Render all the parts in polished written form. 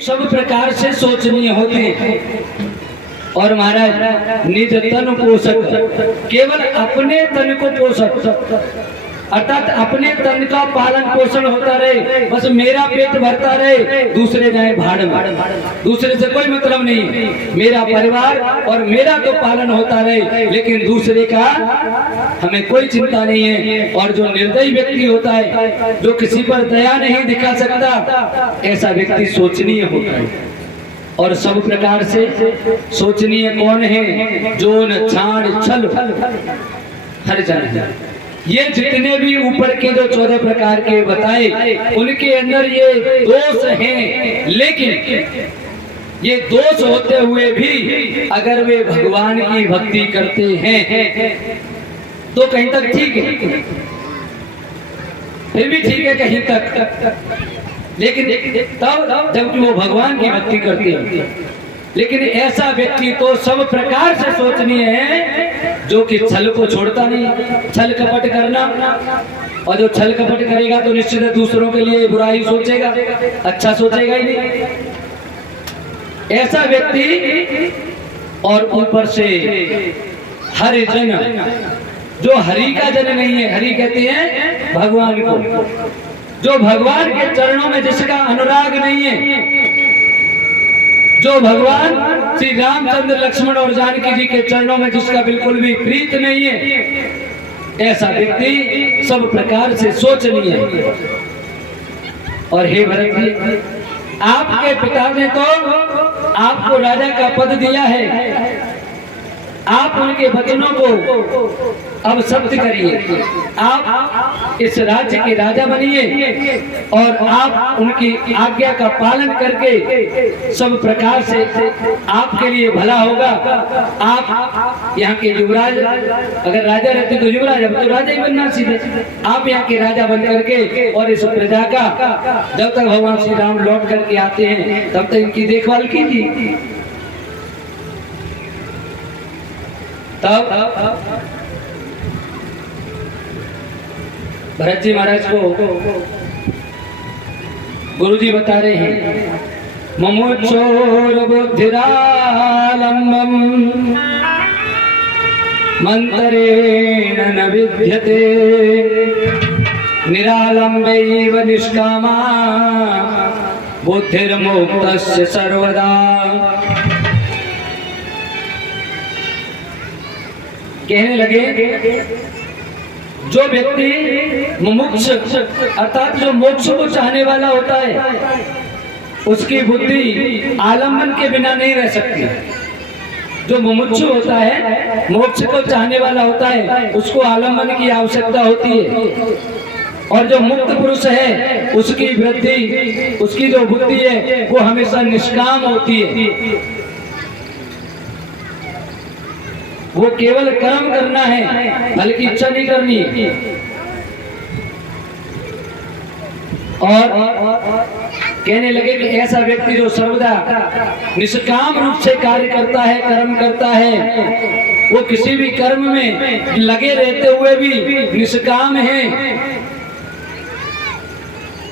सब प्रकार से सोचनीय होते हैं। और महाराज निज तन पोषक, केवल अपने तन को पोषक अर्थात अपने तन का पालन पोषण होता रहे, बस मेरा पेट भरता रहे, दूसरे जाए भाड़ में, दूसरे से कोई मतलब नहीं। मेरा परिवार और मेरा तो पालन होता रहे, लेकिन दूसरे का हमें कोई चिंता नहीं है। और जो निर्दयी व्यक्ति होता है, जो किसी पर दया नहीं दिखा सकता, ऐसा व्यक्ति सोचनीय होता है। और सब प्रकार से सोचनीय कौन है? जो न छाण छल हर जन। ये जितने भी ऊपर के जो 14 प्रकार के बताए, उनके अंदर ये दोष हैं, लेकिन ये दोष होते हुए भी अगर वे भगवान की भक्ति करते हैं तो कहीं तक ठीक है, फिर भी ठीक है कहीं तक। लेकिन तब जब वो भगवान की भक्ति करते हैं। लेकिन ऐसा व्यक्ति तो सब प्रकार से सोचनीय है, जो कि छल को छोड़ता नहीं। छल कपट करना, और जो छल कपट करेगा तो निश्चित दूसरों के लिए बुराई सोचेगा, अच्छा सोचेगा ही नहीं ऐसा व्यक्ति। और ऊपर से हरि जन, जो हरि का जन नहीं है, हरि कहते हैं भगवान को, जो भगवान के चरणों में जिसका अनुराग नहीं है, जो भगवान श्री रामचंद्र लक्ष्मण और जानकी जी के चरणों में जिसका बिल्कुल भी प्रीत नहीं है, ऐसा व्यक्ति सब प्रकार से सोचनीय है। और हे भरत जी, आपके पिता ने तो आपको राजा का पद दिया है, आप उनके वचनों को अब सत्य करिए, आप इस राज्य के राजा बनिए और आप उनकी आज्ञा का पालन करके सब प्रकार से आपके लिए भला होगा। आप यहाँ के युवराज, अगर राजा रहते तो युवराज, अब तो राजा ही बनना सीधे। आप यहाँ के राजा बन करके और इस प्रजा का जब तक भगवान श्री राम लौट करके आते हैं तब तक इनकी देखभाल कीजिए। तब भरत जी महाराज को गुरु जी बता रहे हैं, ममुचोर बुद्धिरालंबम मंत्रेण न विद्यते निरालंबैव निष्कामा बुद्धिर्मुक्तस्य सर्वदा। कहने लगे, जो व्यक्ति मुमुक्ष अर्थात जो मोक्ष को चाहने वाला होता है, उसकी बुद्धि आलंबन के बिना नहीं रह सकती। जो मुमुक्ष होता है, मोक्ष को चाहने वाला होता है, उसको आलंबन की आवश्यकता होती है। और जो मुक्त पुरुष है, उसकी वृद्धि, उसकी जो बुद्धि है, वो हमेशा निष्काम होती है। वो केवल कर्म करना है, फल की इच्छा नहीं करनी है। और कहने लगे कि ऐसा व्यक्ति जो सर्वदा निष्काम रूप से कार्य करता है, कर्म करता है, वो किसी भी कर्म में लगे रहते हुए भी निष्काम है,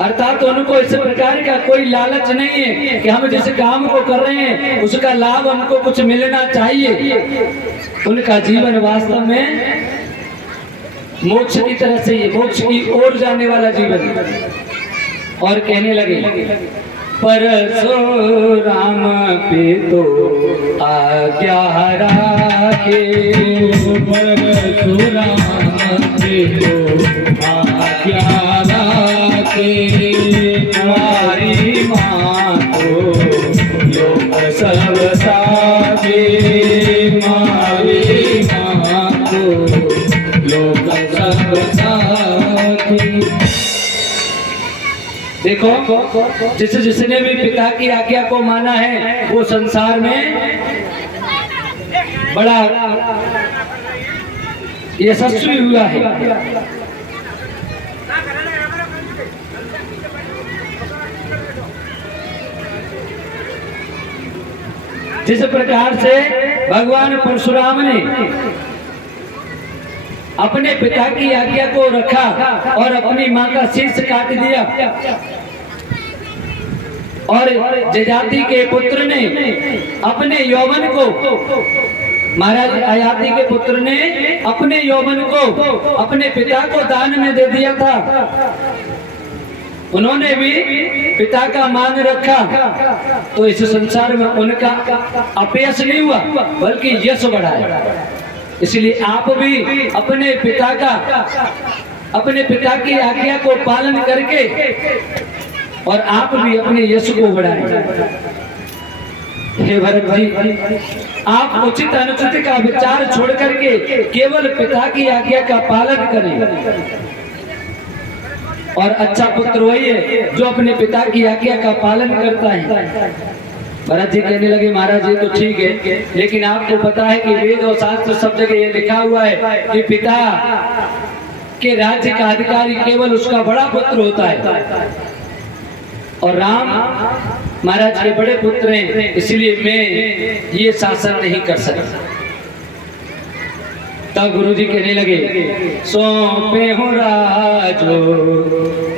अर्थात उनको इस प्रकार का कोई लालच नहीं है कि हम जिस काम को कर रहे हैं उसका लाभ हमको कुछ मिलना चाहिए। उनका जीवन वास्तव में मोक्ष की तरह से, मोक्ष की ओर जाने वाला जीवन। और कहने लगे, परशुराम पे तो आज्ञा राखे, परशुराम पे तो आज्ञा राखे, हमारी माँ को लोक सब सागे, हमारी माँ को लोक सब सागे। देखो, जिसने भी पिता की आज्ञा को माना है, वो संसार में बड़ा यशस्वी हुआ है। जिस प्रकार से भगवान परशुराम ने अपने पिता की आज्ञा को रखा और अपनी मां का शीश काट दिया, और जजाति के पुत्र ने अपने यौवन को, महाराज ययाति के पुत्र ने अपने यौवन को अपने पिता को दान में दे दिया था। उन्होंने भी पिता का मान रखा, तो इस संसार में उनका अपयश नहीं हुआ बल्कि यश बढ़ा है। इसलिए आप भी अपने पिता की आज्ञा को पालन करके और आप भी अपने यश को बढ़ाएं। हे भरत भाई, आप उचित अनुचित का विचार छोड़ करके केवल पिता की आज्ञा का पालन करें। और अच्छा पुत्र वही है जो अपने पिता की आज्ञा का पालन करता है। भरत जी कहने लगे महाराज जी तो ठीक है, लेकिन आपको पता है कि वेद और शास्त्र सब जगह ये लिखा हुआ है कि पिता के राज्य का अधिकारी केवल उसका बड़ा पुत्र होता है, और राम महाराज के बड़े पुत्र हैं, इसलिए मैं ये शासन नहीं कर सकता। तब गुरु जी कहने लगे सौंपे हो राजो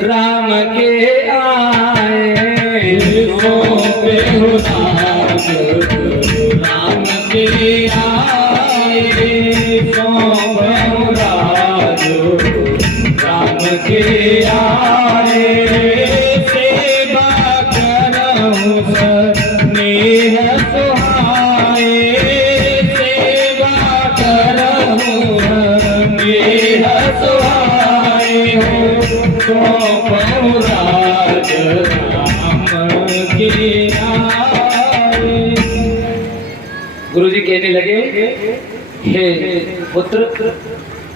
राम के आए, सौंपे हो राजो राम के आए, सौंपे हो राजो राम के आए, सेवा करऊं स्नेह सुहाए, सेवा करऊं स्नेह सुहाए, सौंपऊं राज राम के आए। गुरु जी कहने लगे हे पुत्र,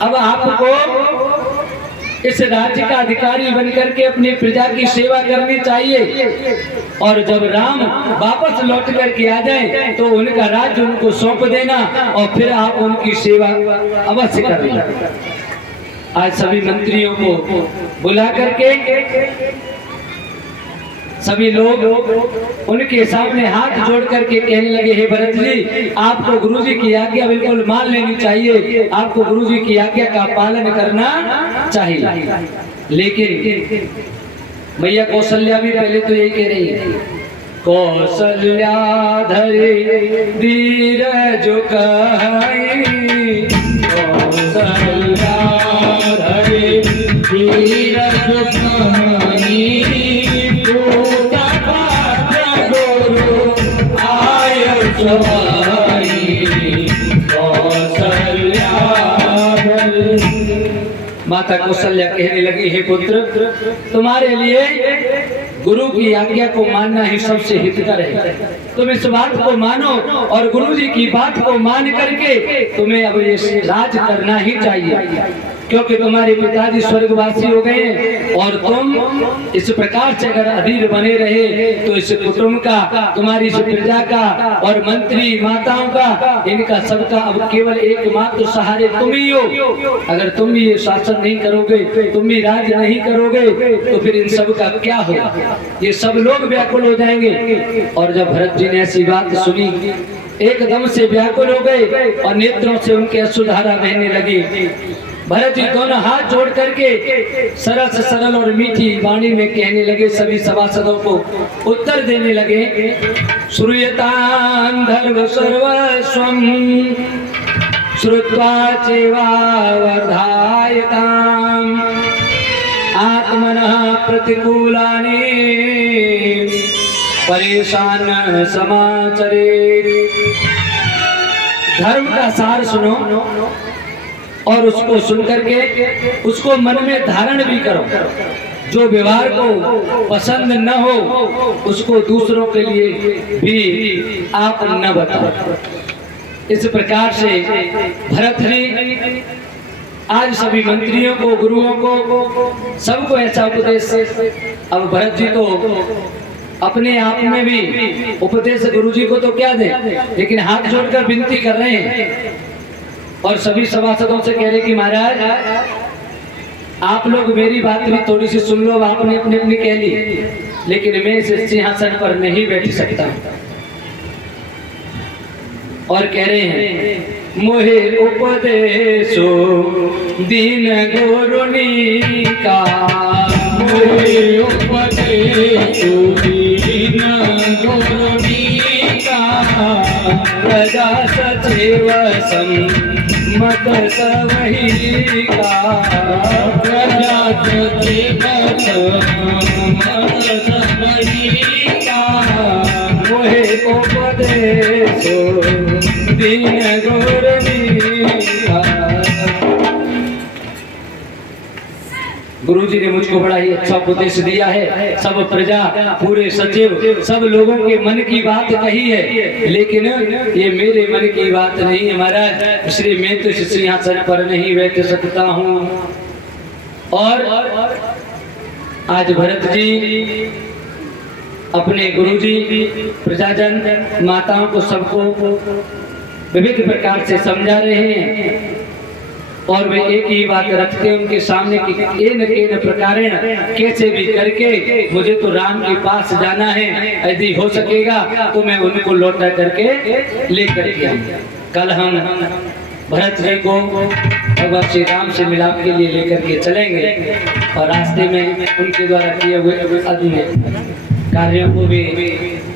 अब आपको इस राज्य का अधिकारी बनकर के अपनी प्रजा की सेवा करनी चाहिए, और जब राम वापस लौट करके आ जाएं तो उनका राज्य उनको सौंप देना और फिर आप उनकी सेवा अवश्य करना। आज सभी मंत्रियों को बुला करके सभी लोग उनके सामने हाथ जोड़ करके कहने लगे हे भरत जी, आपको गुरुजी की आज्ञा बिल्कुल मान लेनी चाहिए, आपको गुरुजी की आज्ञा का पालन करना चाहिए। लेकिन मैया कौशल्या भी पहले तो यही कह रही है, कौशल्या धरे धीर जो कहीं, कौशल्या धरे धीर जो कहीं, माता कौशल्या कहने लगी हे पुत्र, तुम्हारे लिए गुरु की आज्ञा को मानना ही सबसे हितकर है। तुम इस बात को मानो और गुरु जी की बात को मान करके तुम्हें अब ये राज करना ही चाहिए, क्योंकि तुम्हारे पिताजी स्वर्गवासी हो गए हैं और तुम इस प्रकार से अगर अधीर बने रहे तो इस कुटुंब का, तुम्हारी इस प्रजा का और मंत्री माताओं का, इनका सबका अब केवल एकमात्र सहारे तुम ही हो। अगर तुम भी ये शासन नहीं करोगे, तुम भी राज नहीं करोगे, तो फिर इन सब का क्या होगा? ये सब लोग व्याकुल हो जाएंगे। और जब भरत जी ने ऐसी बात सुनी, एकदम से व्याकुल हो गए और नेत्रों से उनके अश्रुधारा बहने लगी। भरत जी दोनों हाथ जोड़ करके सरल से सरल और मीठी वाणी में कहने लगे, सभी सभासदों को उत्तर देने लगे, श्रूयतां धर्म सर्वस्वं श्रुत्वा चैवावधायताम् आत्मनः प्रतिकूलानि परेशान समाचरेत्। धर्म का सार सुनो और उसको सुनकर के उसको मन में धारण भी करो। जो व्यवहार को पसंद न हो उसको दूसरों के लिए भी आप न बताओ। इस प्रकार से भरत जी आज सभी मंत्रियों को, गुरुओं को, सबको ऐसा उपदेश। अब भरत जी तो अपने आप में भी उपदेश गुरु जी को तो क्या दे, लेकिन हाथ जोड़कर विनती कर रहे हैं और सभी सभासदों से कह रहे कि महाराज आप लोग मेरी बात भी थोड़ी सी सुन लो। आपने अपनी अपनी कह ली, लेकिन मैं इस सिंहासन पर नहीं बैठ सकता। और कह रहे हैं, मोहे उपदेशो दीन गुरुनी का, मोहे उपदेशो दीन प्रजा सचिव सम्मत सवही का प्रजा सचिव सम्मत सवही का मोहे उपदेशो दीन गुरु जी ने मुझको बड़ा ही अच्छा उपदेश दिया है। सब प्रजा, पूरे सचिव, सब लोगों के मन की बात कही है, लेकिन ये मेरे मन की बात नहीं है महाराज, इसलिए मैं तो इस सिंहासन पर नहीं बैठ सकता हूँ। और आज भरत जी अपने गुरु जी, प्रजाजन, माताओं को सबको विविध प्रकार से समझा रहे हैं और वे एक ही बात रखते हैं उनके सामने कि केन प्रकारेण कैसे भी करके मुझे तो राम के पास जाना है, यदि हो सकेगा तो मैं उनको लौटा करके लेकर के आऊंगा। कल हम भरत जी को भगवान श्री राम से मिलाप के लिए लेकर के चलेंगे और रास्ते में उनके द्वारा किए हुए अन्य कार्यों को भी